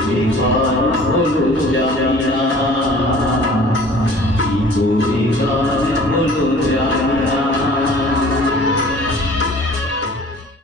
পরিবার হলো জানি না